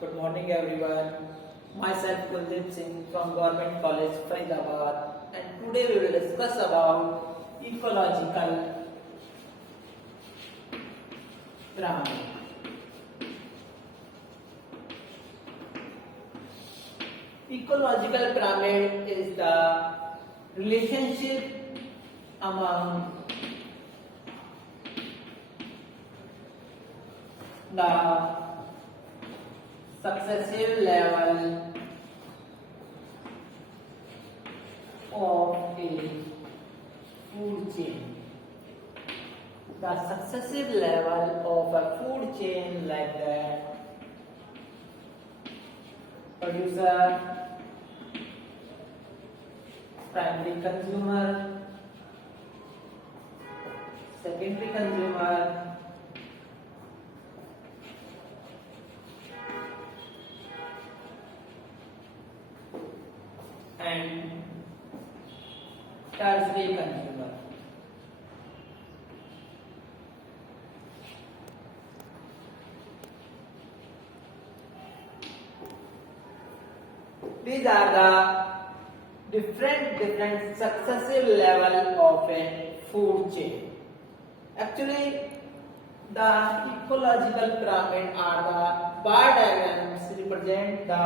Good morning everyone. Myself Kuldeep Singh from Government College Faridabad, and today we will discuss about ecological pyramid. Ecological pyramid is the relationship among the successive level of a food chain. The successive level of a food chain like that producer, primary consumer, secondary consumer, and tertiary consumer. These are the different successive level of a food chain. Actually, the ecological pyramid are the bar diagrams represent the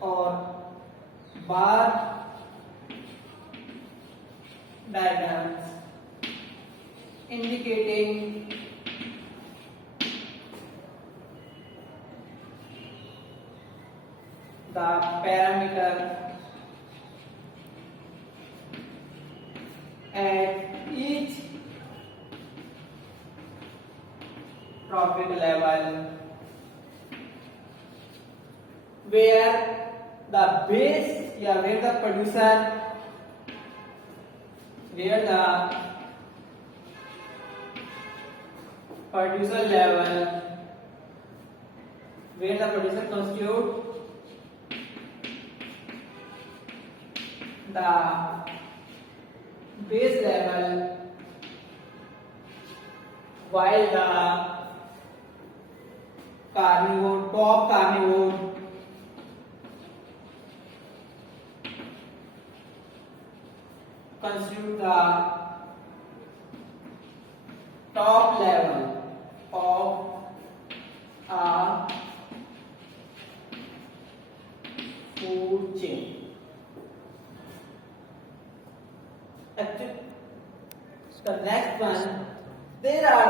or bar diagrams indicating the parameter at each trophic level where the base where the producer level where the producer constitute the base level while the top carnivore constitute the top level of a food chain. Actually, the next one, there are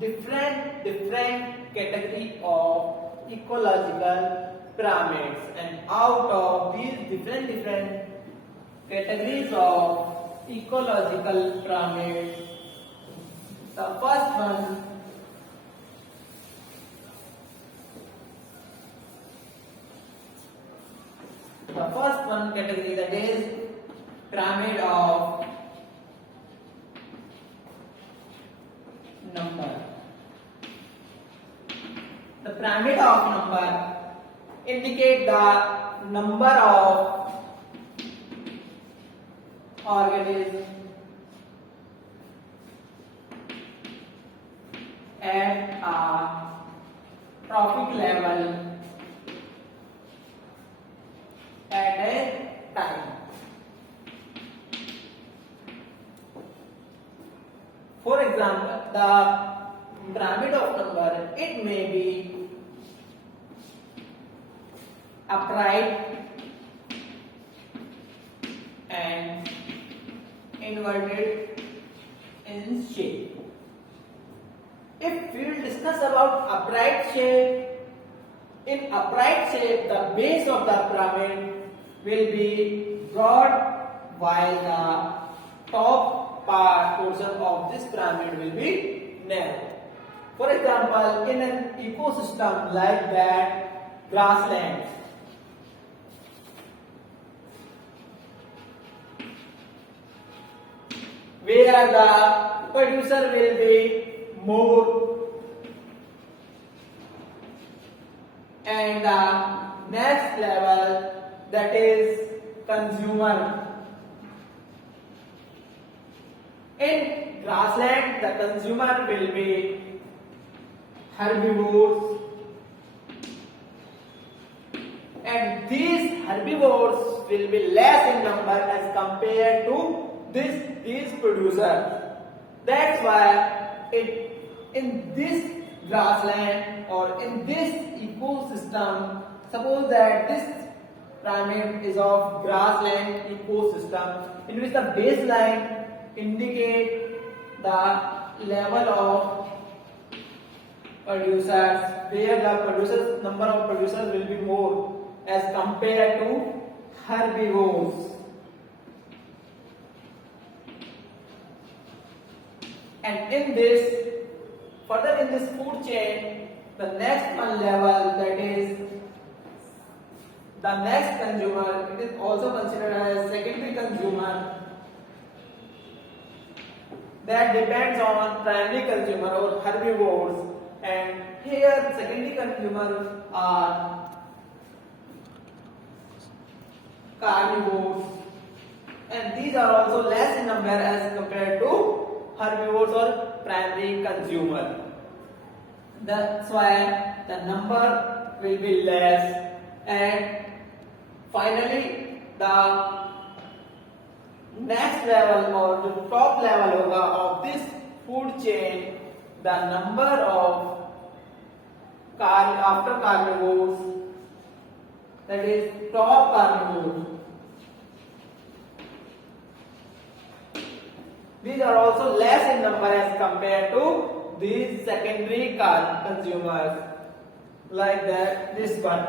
the different category of ecological pyramids, and out of these different categories of ecological pyramids, the first one category, that is pyramid of number. The pyramid of number indicate the number of organisms at a trophic level at a time. For example, the pyramid of number, it may be upright and inverted in shape. If we will discuss about upright shape, in upright shape the base of the pyramid will be broad while the top portion of this pyramid will be narrow. For example, in an ecosystem like that, grasslands, where the producer will be more and the next level, that is consumer. In grassland, the consumer will be herbivores and these herbivores will be less in number as compared to these producers. That's why in this grassland or in this ecosystem, suppose that this pyramid is of grassland ecosystem in which the baseline indicate the level of producers, where the number of producers will be more as compared to herbivores. And further in this food chain, the next one level, that is the next consumer, it is also considered as secondary consumer, that depends on primary consumer or herbivores. And here secondary consumers are carnivores, and these are also less in number as compared to herbivores or primary consumer. That's why the number will be less. And finally the next level or the top level of this food chain, the number of after carnivores, that is top carnivores, these are also less in number as compared to these secondary consumers, like that this one.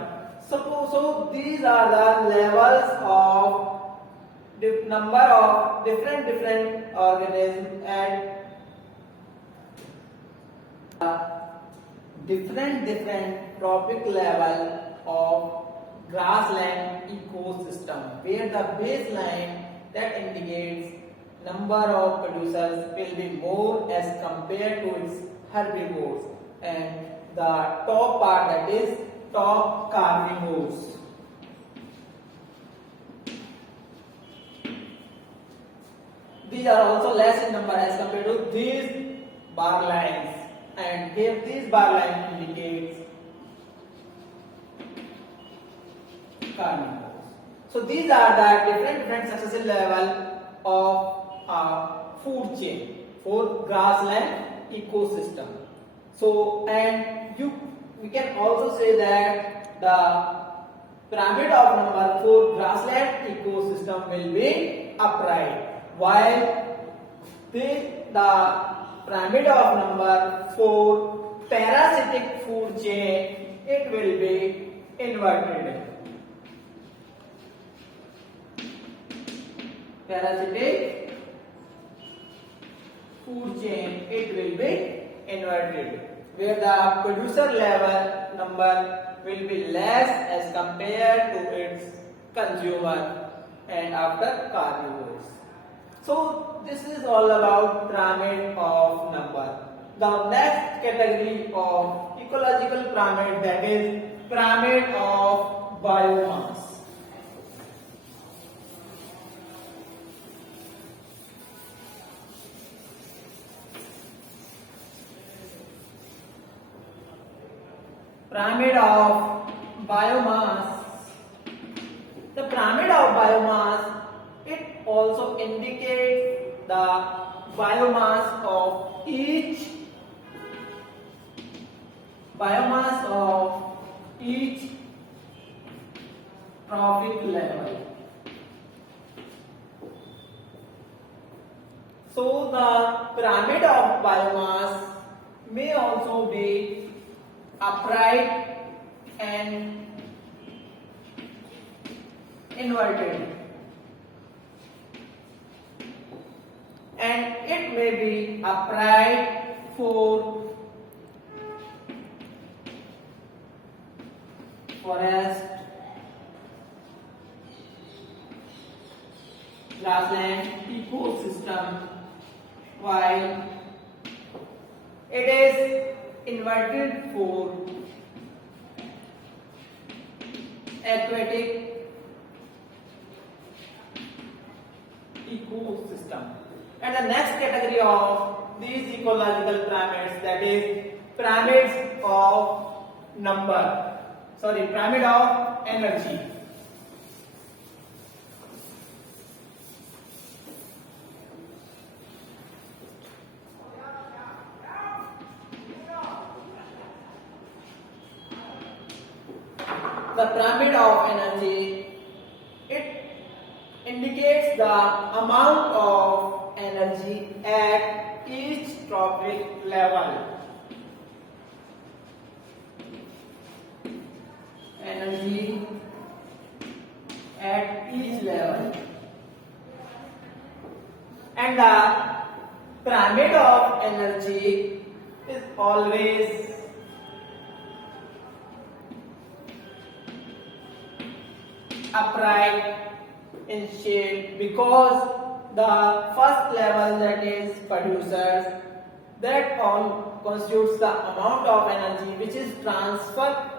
So these are the levels of the number of different organisms and different trophic level of grassland ecosystem, where the baseline that indicates number of producers will be more as compared to its herbivores, and the top part, that is top carnivores. These are also less in number as compared to these bar lines, and here this bar line indicates carnivores. So these are the different successive level of food chain for grassland ecosystem. So, and we can also say that the pyramid of number for grassland ecosystem will be upright, while the pyramid of number for parasitic food chain, it will be inverted. Parasitic food chain, it will be inverted, where the producer level number will be less as compared to its consumer and after carnivores. So this is all about pyramid of number. The next category of ecological pyramid, that is pyramid of biomass. Pyramid of biomass. The pyramid of biomass, it also indicates the biomass of each trophic level. So the pyramid of biomass may also be upright and inverted, and it may be upright for forest, grassland ecosystem, while it is inverted for aquatic ecosystem. And the next category of these ecological pyramids, that is pyramids of number. pyramid of energy. The pyramid of energy, it indicates the amount of energy at each tropic level. Energy at each level. And the pyramid of energy is always upright in shape, because the first level, that is producers, that all constitutes the amount of energy which is transferred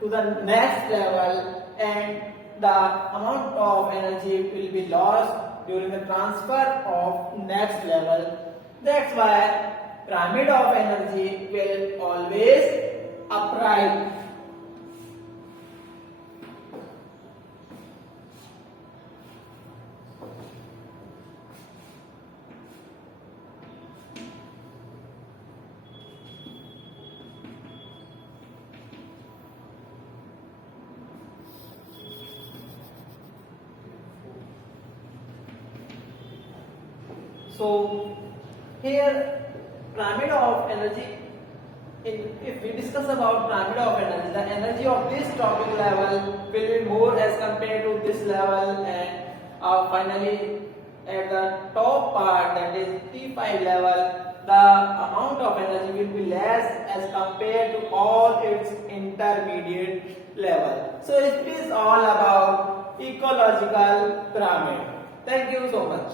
to the next level, and the amount of energy will be lost during the transfer of next level. That's why pyramid of energy will always upright. So here pyramid of energy, if we discuss about pyramid of energy, the energy of this tropic level will be more as compared to this level, and finally at the top part, that is T5 level, the amount of energy will be less as compared to all its intermediate level. So it is all about ecological pyramid. Thank you so much.